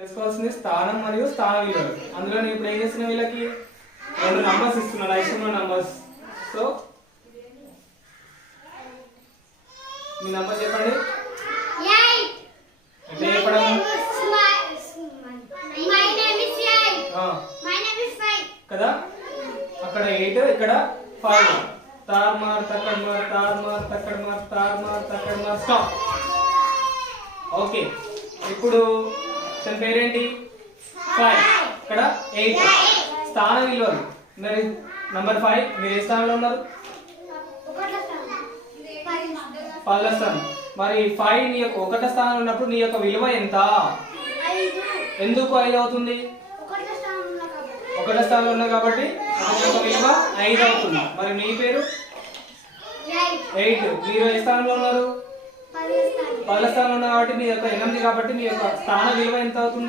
తెలుసుకోవాల్సింది స్థానం మరియు స్థాన విలువలు. అందులో నేను ఇప్పుడు ఏం చేస్తున్నా, వీళ్ళకి 2 నంబర్స్ ఇస్తున్నాను, ఐశ్వర్య నంబర్స్. సో మీ నంబర్ చెప్పండి. ఎట్లా చెప్పడం? కదా, అక్కడ 8, ఇక్కడ 5. తార్ మార్ తక్కడ్ మార్, తార్ మార్ తక్కడ్ మార్, తార్ మార్ తక్కడ్ మార్, స్టాప్. ఓకే, ఇప్పుడు తన పేరేంటి? 5. ఇక్కడ 8. స్థాన విలువలు మరి నంబర్ 5. మీరు ఏ స్థానంలో ఉన్నారు? 10వ స్థానం. మరి 5 నీ యొక్క 1వ స్థానంలో ఉన్నప్పుడు నీ యొక్క విలువ ఎంత? ఎందుకు 5 అవుతుంది? 1వ స్థానంలో ఉన్నా కాబట్టి నీ యొక్క విలువ 5 అవుతుంది. మరి మీ పేరు 8. మీరు ఏ స్థానంలో ఉన్నారు? 10వ స్థానంలో ఉన్నారు కాబట్టి మీ యొక్క 8 కాబట్టి మీ యొక్క స్థాన విలువ ఎంత అవుతుంది?